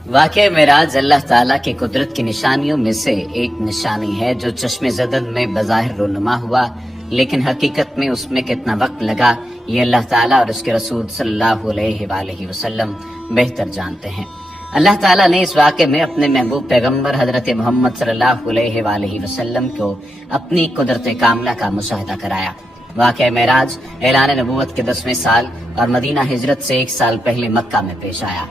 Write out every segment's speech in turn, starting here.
वाक़या मेराज अल्लाह ताला की कुदरत की निशानियों में से एक निशानी है जो चश्मे ज़दन में बज़ाहिर रोनुमा हुआ, लेकिन हकीकत में उसमें कितना वक्त लगा ये अल्लाह ताला और उसके रसूल सल्लल्लाहु अलैहि वसल्लम बेहतर जानते हैं। अल्लाह ताला ने इस वाक़े में अपने महबूब पैगम्बर हजरत मोहम्मद सल्लल्लाहु अलैहि वसल्लम को अपनी कुदरत कामला का मुशाहिदा कराया। वाक़या मेराज ऐलान नबूवत के 10वें साल और मदीना हिजरत से 1 साल पहले मक्का में पेश आया।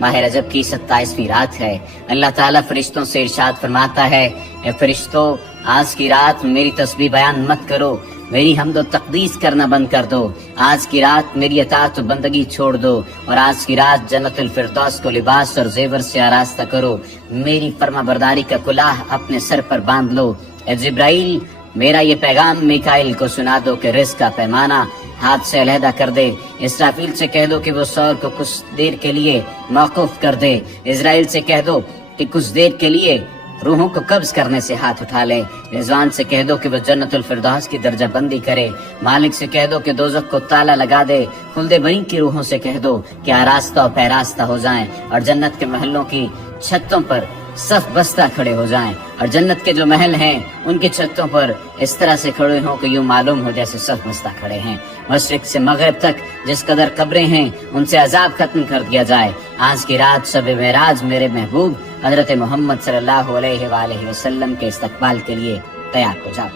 माह रजब की 27वीं रात है। अल्लाह ताला फरिश्तों से इरशाद फरमाता है, ए फरिश्तों, आज की रात मेरी तस्बीह बयान मत करो, मेरी हम्द व तक़दीस करना बंद कर दो। आज की रात मेरी अताअत व बंदगी छोड़ दो और आज की रात जन्नतुल फिरदौस को लिबास और जेवर से आरास्ता करो। मेरी फर्माबरदारी का कुलाह अपने सर पर बांध लो। ए जिब्राइल, मेरा ये पैगाम मिकाइल को सुना दो कि रिज़्क़ का पैमाना हाथ से अलहदा कर दे। इसराफील से कह दो कि वो सौर को कुछ देर के लिए मौकूफ कर दे। इजराइल से कह दो कि कुछ देर के लिए रूहों को कब्ज करने से हाथ उठा ले। रिजवान से कह दो कि वो जन्नतुल फिरदौस की दर्जा बंदी करे। मालिक से कह दो कि दोज़ख को ताला लगा दे। खुल्दे बरी की रूहों से कह दो कि आरास्ता और पैरास्ता हो जाएं और जन्नत के महलों की छतों पर सफ बस्ता खड़े हो जाएं और जन्नत के जो महल हैं उनकी छतों पर इस तरह से खड़े हों कि यूं मालूम हो जैसे सफ बस्ता खड़े हैं। मशरिक से मगरिब तक जिस कदर कब्रें हैं उनसे अजाब खत्म कर दिया जाए। आज की रात शब मेराज मेरे महबूब हजरत मोहम्मद सल्लल्लाहु अलैहि वसल्लम के इस्तकबाल के लिए तैयार हो जाओ।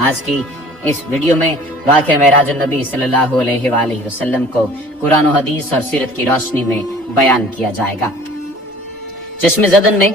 आज की इस वीडियो में वाक़या मेराज नबी सल्लल्लाहु अलैहि वसल्लम को कुरान और हदीस और सीरत की रोशनी में बयान किया जाएगा। चश्मे ज़दन में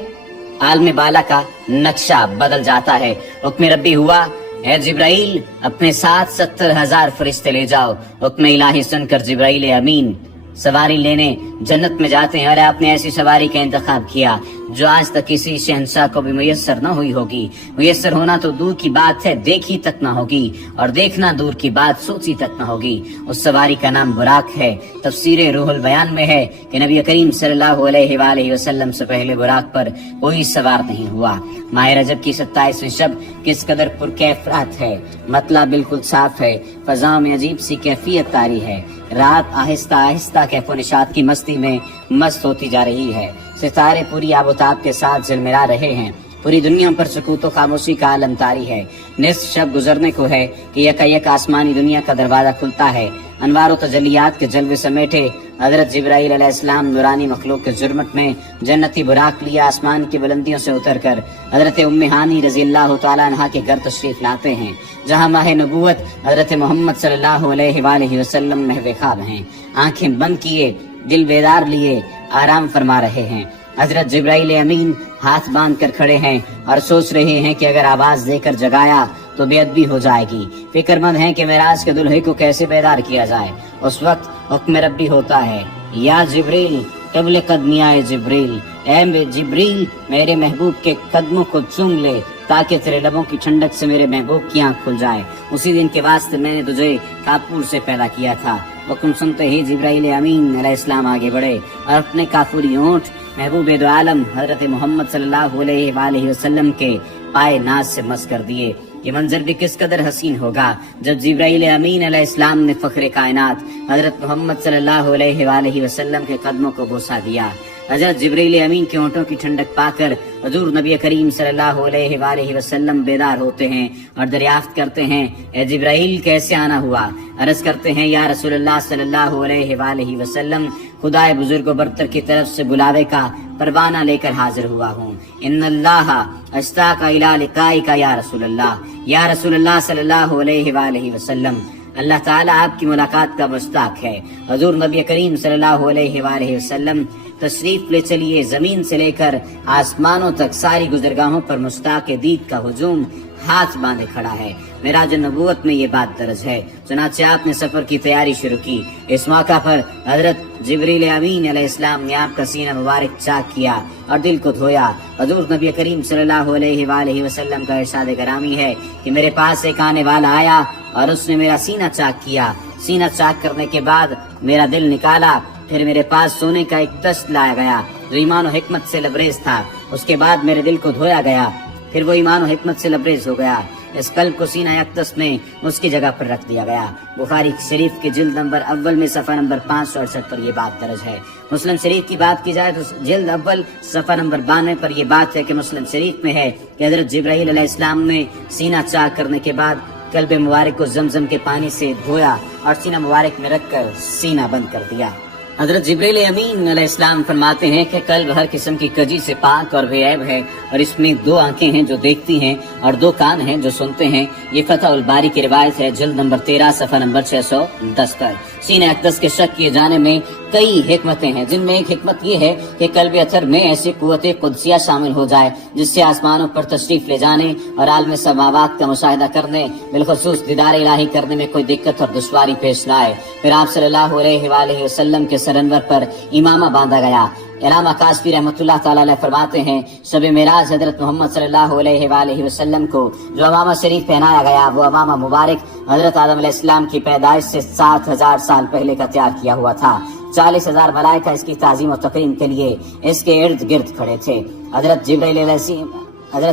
आलम बाला का नक्शा बदल जाता है। हुक्म रब्बी हुआ, ए जिब्राइल, अपने साथ 70,000 फरिश्ते ले जाओ। हुक्म इलाही सुनकर जिब्राइल अमीन सवारी लेने जन्नत में जाते हैं और आपने ऐसी सवारी का इंतखाब किया जो आज तक किसी शहंशाह को भी मुयस्सर न हुई होगी। मुयस्सर होना तो दूर की बात है, देखी तक न होगी, और देखना दूर की बात, सोची तक न होगी। उस सवारी का नाम बुराक है। तफसीर रूहुल बयान में है कि नबी करीम सल्लल्लाहु अलैहि वसल्लम से पहले बुराक पर कोई सवार नहीं हुआ। माह रजब की 27वीं शब किस कदर पुरकैफ रात है। मतला बिल्कुल साफ है, फजा में अजीब सी कैफियत तारी है। रात आहिस्ता आहिस्ता कैफो निशात की मस्ती में मस्त होती जा रही है। सितारे पूरी आबोताब के साथ झिलमिला रहे हैं। पूरी दुनिया पर सुकूत व खामोशी का आलम तारी है। निस्फ शब गुजरने को है कि यकायक आसमानी दुनिया का दरवाजा खुलता है। अनवार व तजल्लियात के जलवे समेटे हजरत जिब्राइल अलैहिस्सलाम नूरानी मखलूक के जुर्मट में जन्नती बुराक लिए आसमान की बुलंदियों से उतरकर हजरत उम्मे हानी रज़ियल्लाहु तआला अन्हा के घर तशरीफ लाते हैं, जहां माह नबूवत हजरत मोहम्मद सल्लल्लाहु अलैहि वसल्लम महवे ख्वाब हैं। आंखें बंद किए, दिल बेदार लिए आराम फरमा रहे हैं। हजरत जिब्राइल अमीन हाथ बांध कर खड़े हैं और सोच रहे हैं कि अगर आवाज देकर जगाया तो बेअदबी हो जाएगी। फिक्रमंद हैं कि मेराज के दुल्हे को कैसे बेदार किया जाए। उस वक्त हुक्म रब्बी होता है, या जिब्रील क़िबले क़दमिया जिब्रील, ए जिब्रील, मेरे महबूब के कदमों को चूम ले ताकि तेरे लबों की ठंडक से मेरे महबूब की आंख खुल जाए। उसी दिन के वास्ते मैंने तुझे काफूर से पैदा किया था। हुक्म सुनते ही जिब्राइल अमीन अलैहिस्सलाम आगे बढ़े और अपने काफूरी ऊंट महबूब दो आलम हजरत मोहम्मद सल्लल्लाहु अलैहि वसल्लम के पाए नाज से मस कर दिए। ये मंजर भी किस कदर हसीन होगा जब जिब्राइल अमीन अलैहिस्सलाम ने फखरे कायनात हजरत मोहम्मद सल्लल्लाहु अलैहि वसल्लम के कदमों को बोसा दिया। हजरत जिब्राइल अमीन के होंठों की ठंडक पाकर हुजूर नबी करीम सल्लल्लाहु अलैहि वसल्लम बेदार होते हैं और दरियाफ्त करते हैं, ए जिब्राइल, कैसे आना हुआ? अर्ज करते हैं, या रसूलुल्लाह सल्लल्लाहु अलैहि वसल्लम, खुदाए बुजुर्ग बरतर की तरफ से बुलावे का परवाना लेकर हाजिर हुआ हूँ। इन्नल्लाह अश्ताका इला लिकाइका या रसूलल्लाह, या रसूलल्लाह सल्लल्लाहु अलैहि वसल्लम, अल्लाह ताला आपकी मुलाकात का मुश्ताक है। हुजूर नबी करीम सल्लल्लाहु अलैहि वसल्लम तशरीफ ले चलिए। जमीन से लेकर आसमानों तक सारी गुजरगाहों पर मुश्ताक दीद का हुजूम हाथ बांधे खड़ा है। मेराज नबूवत में ये बात दर्ज है। चुनाचे आपने सफर की तैयारी शुरू की। इस मौका पर हजरत जिब्रील अमीन अलैहिस्सलाम ने आपका सीना मुबारक चाक किया और दिल को धोया। हुजूर नबी करीम सल्लल्लाहु अलैहि वसल्लम का इरशाद गरामी है कि मेरे पास एक आने वाला आया और उसने मेरा सीना चाक किया। सीना चाक करने के बाद मेरा दिल निकाला। फिर मेरे पास सोने का एक तश्त लाया गया जो ईमान और हिकमत से लबरेज था। उसके बाद मेरे दिल को धोया गया, फिर वो ईमान और हिकमत से लबरेज हो गया। इस कल्ब को सीना अक़दस में उसकी जगह पर रख दिया गया। बुखारी शरीफ के जिल्द नंबर अव्वल में सफ़ा नंबर 568 पर यह बात दर्ज है। मुस्लिम शरीफ की बात की जाए तो जिल्द अव्वल सफ़ा नंबर 92 पर यह बात है कि मुस्लिम शरीफ में है कि हज़रत जिब्राईल अलैहिस्सलाम ने सीना चाक करने के बाद कल्ब मुबारक को जमजम के पानी से धोया और सीना मुबारक में रखकर सीना बंद कर दिया। हज़रत जिब्रील अमीन अलैहिस्सलाम फरमाते हैं कि कल्ब हर किस्म की कजी से पाक और बेऐब है और इसमें 2 आंखें हैं जो देखती हैं और 2 कान हैं जो सुनते हैं। ये फतहुल बारी की रिवायत है, जिल्द नंबर 13 सफ़ा नंबर 610 पर। सीने अक़दस के शक किए जाने में कई हिकमतें हैं, जिनमें एक हिकमत ये है कि कल्ब अतर में ऐसी कुव्वत कुदसिया शामिल हो जाए जिससे आसमानों पर तशरीफ ले जाने और आलम समावात का मुशाहिदा करने, बिलखुसूस दीदार इलाही करने में कोई दिक्कत और दुश्वारी पेश न आए। फिर आप सल्लल्लाहु अलैहि वसल्लम के सरअनवर पर इमामा बांधा गया। इलामा कासफी रहमतुल्लाह ताला अलैह फरमाते हैं, शब मेराज हजरत मोहम्मद सल्लल्लाहु अलैहि वसल्लम को जो अमामा शरीफ पहनाया गया वो अमामा मुबारक हजरत आदम अलैहिस्सलाम की पैदाइश से 7000 साल पहले का तैयार किया हुआ था। 40,000 मलाइका इसकी ताज़ीम और तकरीम के लिए इसके इर्द गिर्द खड़े थे। हजरत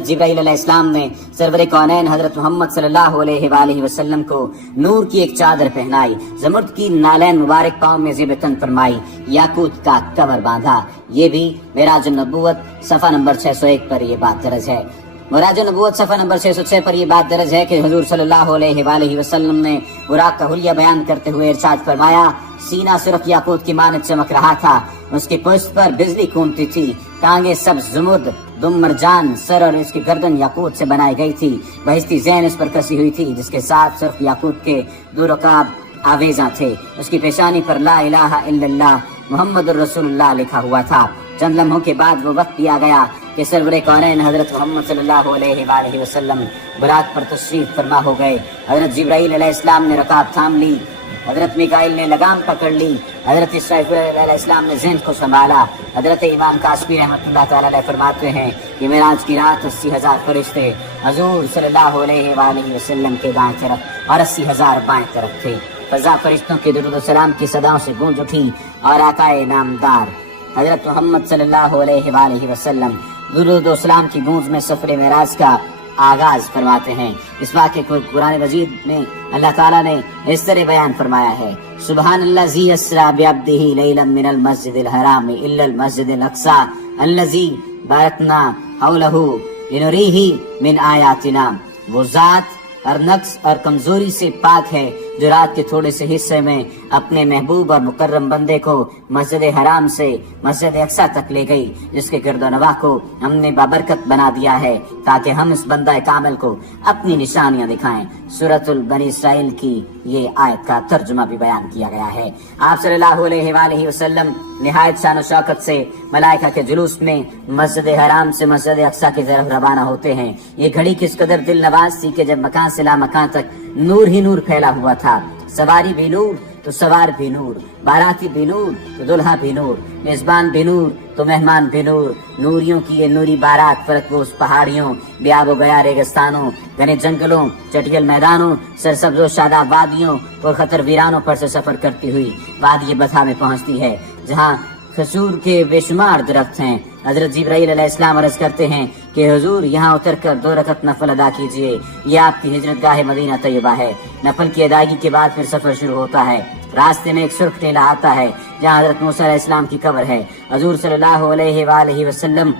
जिब्राईल अलैहिस्सलाम ने सरवर कौनैन हजरत मोहम्मद सल्लल्लाहु अलैहि वसल्लम को नूर की एक चादर पहनाई, ज़मर्द की नालैन मुबारक पाँव में ज़ेब-ए-तन फरमाई, याकूत का कमर बांधा। ये भी मेराजुन नबूवत सफ़ा नंबर 601 पर यह बात दर्ज है। मेराजुन नबूवत सफ़ा नंबर 606 पर यह बात दर्ज है कि हुजूर सल्लल्लाहु अलैहि वसल्लम ने बुराक का हुलिया बयान करते हुए इरशाद फरमाया, सीना सुर्ख याकूत की मानद चमक रहा था, उसकी पुश्त पर बिजली कूदती थी, टांगे सब जुमुर्द, दुम मरजान, सर और इसकी गर्दन याकूत से बनाई गई थी, बहिश्ती ज़ैन इस पर कसी हुई थी जिसके साथ सुर्ख याकूत के 2 रकाब आवेज़ा थे। उसकी पेशानी पर ला इलाहा इल्लल्लाह मुहम्मदुर रसूलुल्लाह लिखा हुआ था। चंद लम्हों के बाद वो वक्त दिया गया कि सरवर कौनैन हजरत मोहम्मद सल्लल्लाहु अलैहि वसल्लम बुराक पर तशरीफ फरमा हो गए। हजरत जिब्राईल अलैहिस्सलाम ने रकाब थाम ली, हजरत मिकाइल ने लगाम पकड़ ली, हजरत इसराफील अलैहिस्सलाम ने ज़िंद को संभाला। हजरत इमाम कासफी रहमतुल्लाह ताला अलैह फरमाते हैं कि मेराज की रात 80,000 फरिश्ते हजूर सल्लल्लाहु अलैहि वसल्लम के दाएं तरफ और 80,000 बाएं तरफ थे। फजा फरिश्तों के दुरूद और सलाम की सदाओं से गूंज उठी और आकाए नामदार हजरत मोहम्मद सल्लल्लाहु अलैहि वसल्लम दुरूद और सलाम की गूंज में सफर मेराज का आगाज फरमाते हैं। इस वाक़े को कुरान मजीद में अल्लाह ताला ने इस तरह बयान फरमाया है, सुबहानल्लाज़ी अस्रा बिअब्दिही लैलन मिनल मस्जिदिल हराम इल्लल मस्जिदिल अक़सा अल्लज़ी बारकना हौलहू लिनुरीही मिन आयातिना। वो ज़ात हर नक्स और कमजोरी से पाक है जो रात के थोड़े से हिस्से में अपने महबूब और मुकर्रम बंदे को मस्जिद हराम से मस्जिद अक़सा तक ले गई, जिसके गिरदोनवा को हमने बाबरकत बना दिया है ताकि हम इस बंदा कामिल को अपनी निशानियां दिखाएं। सूरतुल बनी इसराइल की ये आयत का तर्जुमा भी बयान किया गया है। आप सल्लल्लाहु अलैहि वसल्लम निहायत शान और शौकत से मलाइका के जुलूस में मस्जिद हराम से मस्जिद अक़सा की तरफ रवाना होते हैं। ये घड़ी किस कदर दिल नवाज थी कि जब मकान से ला मकान तक नूर ही नूर फैला हुआ था। सवारी भी नूर तो सवार भी नूर, बाराती भी नूर तो दुल्हा भी नूर, मेजबान भी नूर तो मेहमान भी नूर। नूरियों की ये नूरी बारात फरकबोस पहाड़ियों, बेआबो गया रेगिस्तानों, घने जंगलों, चटियल मैदानों, सरसब्ज और शादाब वादियों और खतर वीरानों पर से सफर करती हुई वादी बथा में पहुंचती है, जहां खजूर के बेशुमार दरख्त हैं। हजरत जिब्राईल अलैहिस्सलाम अर्ज करते हैं कि हुजूर यहाँ उतरकर 2 रकत नफल अदा कीजिए, ये आपकी हिजरतगाह मदीना तैयबा है। नफल की अदायगी के बाद फिर सफर शुरू होता है। रास्ते में एक सुर्ख टीला आता है जहाँ हजरत मूसा अलैहिस्सलाम की कब्र है। हजूर सल्लल्लाहु अलैहि वसल्लम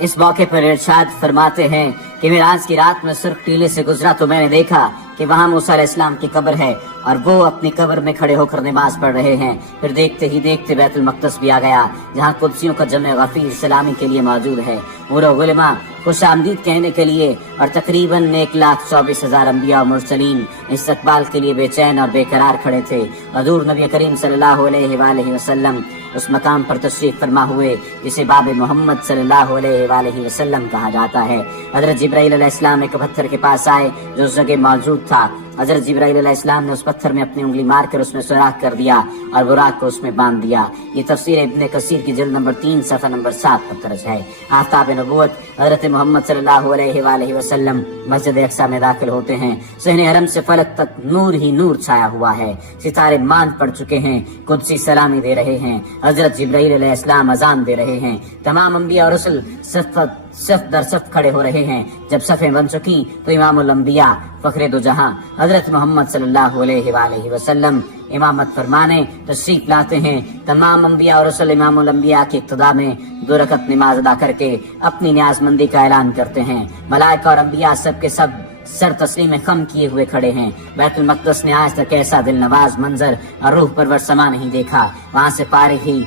इस मौके पर इरशाद फरमाते हैं कि मेराज की रात में सुर्ख टीले से गुजरा तो मैंने देखा कि वहाँ मूसा अलैहिस्सलाम की कब्र है और वो अपनी कब्र में खड़े होकर नमाज पढ़ रहे हैं। फिर देखते ही देखते बैतुल मक़दस भी आ गया, जहाँ कुद्सियों का जमे गफीर सलामी के लिए मौजूद है। पूरा गुलमा खुश आमदीद कहने के लिए और तकरीबन 1,24,000 अंबिया और मुरसलीन इस्तकबाल के लिए बेचैन और बेकरार खड़े थे। हजूर नबी करीम सल्लल्लाहु अलैहि वसल्लम उस मकाम पर तशरीफ फरमा हुए जिसे बाब मोहम्मद सल्लल्लाहु अलैहि वसल्लम कहा जाता है। हजरत जिब्राईल अलैहिस्सलाम एक पत्थर के पास आए जो उस जगह मौजूद था। हजरत जिब्राईल अलैहिस्सलाम ने उस पत्थर में अपनी उंगली मारकर उसमें सुराख कर दिया और बुराक को उसमें बांध दिया। ये तफसीर इब्ने कसीर की जिल्द नंबर 3 सफ़ा नंबर 7 पर दर्ज है। आफ्ताब नबूवत हजरत मोहम्मद सल्लल्लाहु अलैहि वसल्लम मस्जिद अक़सा में दाखिल होते हैं। सहने हरम से फलक तक नूर ही नूर छाया हुआ है। सितारे मान पड़ चुके हैं, कुदसी सलामी दे रहे हैं। हजरत जिब्राईल अलैहिस्सलाम अजान दे रहे हैं। तमाम अंबिया और रसूल सफ़ صف در صف کھڑے ہو رہے ہیں. جب صفیں بن چکی تو امام الانبیاء فخر دو جہاں حضرت محمد صلی اللہ علیہ وآلہ وسلم امامت فرمانے تشریف لاتے ہیں. تمام انبیاء اور رسل امام الانبیاء کی اقتداء میں 2 رکعت نماز ادا کر کے اپنی نیاز مندی کا اعلان کرتے ہیں. ملائکہ اور انبیاء سب کے سب سر تسلیم خم کیے ہوئے کھڑے ہیں. بیت المقدس نے آج تک ایسا دل نواز منظر اور روح پرور سما نہیں دیکھا. وہاں سے پارے ہی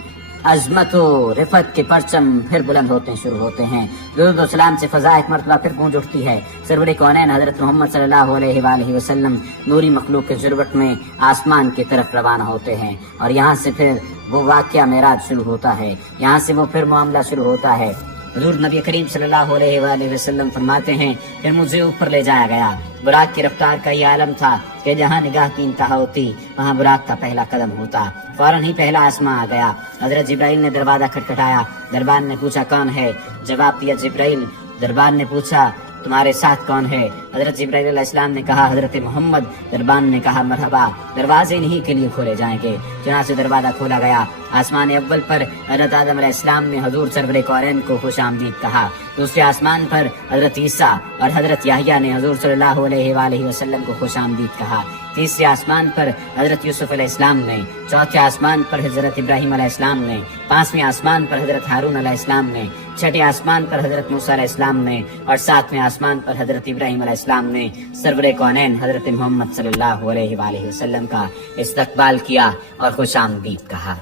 عظمت و رفت کے پرچم پھر بلند ہوتے شروع ہوتے ہیں. درود و سلام سے فضا ایک مرتبہ پھر گونج اٹھتی ہے. سرور کونین حضرت محمد صلی اللہ علیہ وآلہ وسلم نوری مخلوق کے ضرورت میں آسمان کی طرف روانہ ہوتے ہیں اور یہاں سے پھر وہ واقعہ معراج شروع ہوتا ہے. یہاں سے وہ پھر معاملہ شروع ہوتا ہے. حضور نبی کریم صلی اللہ علیہ وآلہ وسلم فرماتے ہیں پھر مجھے اوپر لے جایا گیا. براق کی رفتار کا یہ عالم تھا کہ جہاں نگاہ کی انتہا ہوتی وہاں براق کا پہلا قدم ہوتا. فوراً ہی پہلا آسماں آ گیا. حضرت جبرائیل نے دروازہ کھٹکھٹایا. دربان نے پوچھا کون ہے؟ جواب دیا جبرائیل. دربان نے پوچھا تمہارے ساتھ کون ہے؟ حضرت جبرائیل علیہ السلام نے کہا حضرت محمد. دربان نے کہا مرحبا، دروازے انہی کے لیے کھولے جائیں گے. چنانچہ دروازہ کھولا گیا. آسمان اول پر حضرت آدم علیہ السلام نے حضور سرور کونین کو خوش آمدید کہا. دوسرے آسمان پر حضرت عیسیٰ اور حضرت یحییٰ نے حضور صلی اللہ علیہ وآلہ وسلم کو خوش آمدید کہا. تیسرے آسمان پر حضرت یوسف علیہ السلام نے. چوتھے آسمان پر حضرت ابراہیم علیہ السلام نے. پانچویں آسمان پر حضرت ہارون علیہ السلام نے. چھٹے آسمان پر حضرت موسیٰ علیہ السلام نے. اور ساتویں آسمان پر حضرت ابراہیم علیہ السلام نے سرور کونین حضرت محمد صلی اللہ علیہ وآلہ وسلم کا استقبال کیا اور خوش آمدید کہا.